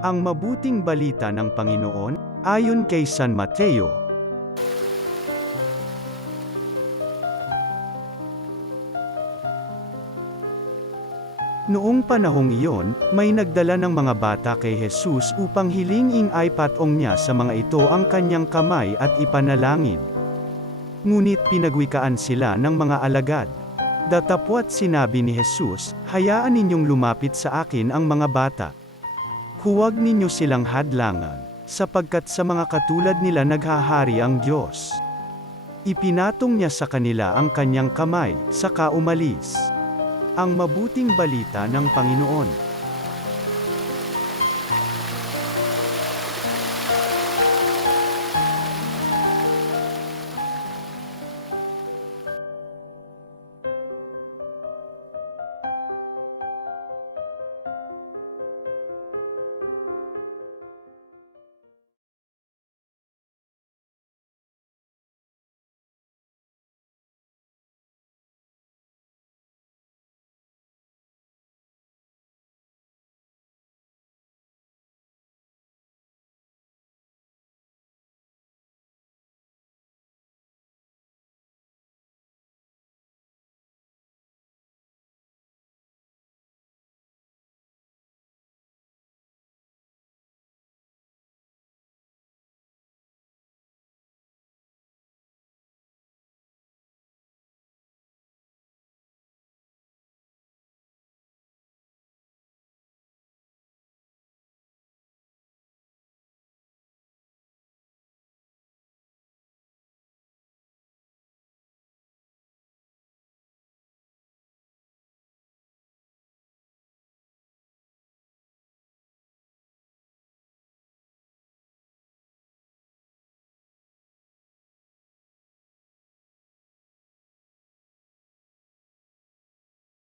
Ang mabuting balita ng Panginoon, ayon kay San Mateo. Noong panahong iyon, may nagdala ng mga bata kay Jesus upang hilingin ay patong niya sa mga ito ang kanyang kamay at ipanalangin. Ngunit pinagwikaan sila ng mga alagad. Datapwat sinabi ni Jesus, "Hayaan ninyong lumapit sa akin ang mga bata. Huwag ninyo silang hadlangan, sapagkat sa mga katulad nila naghahari ang Diyos." Ipinatong niya sa kanila ang kanyang kamay, saka umalis. Ang mabuting balita ng Panginoon.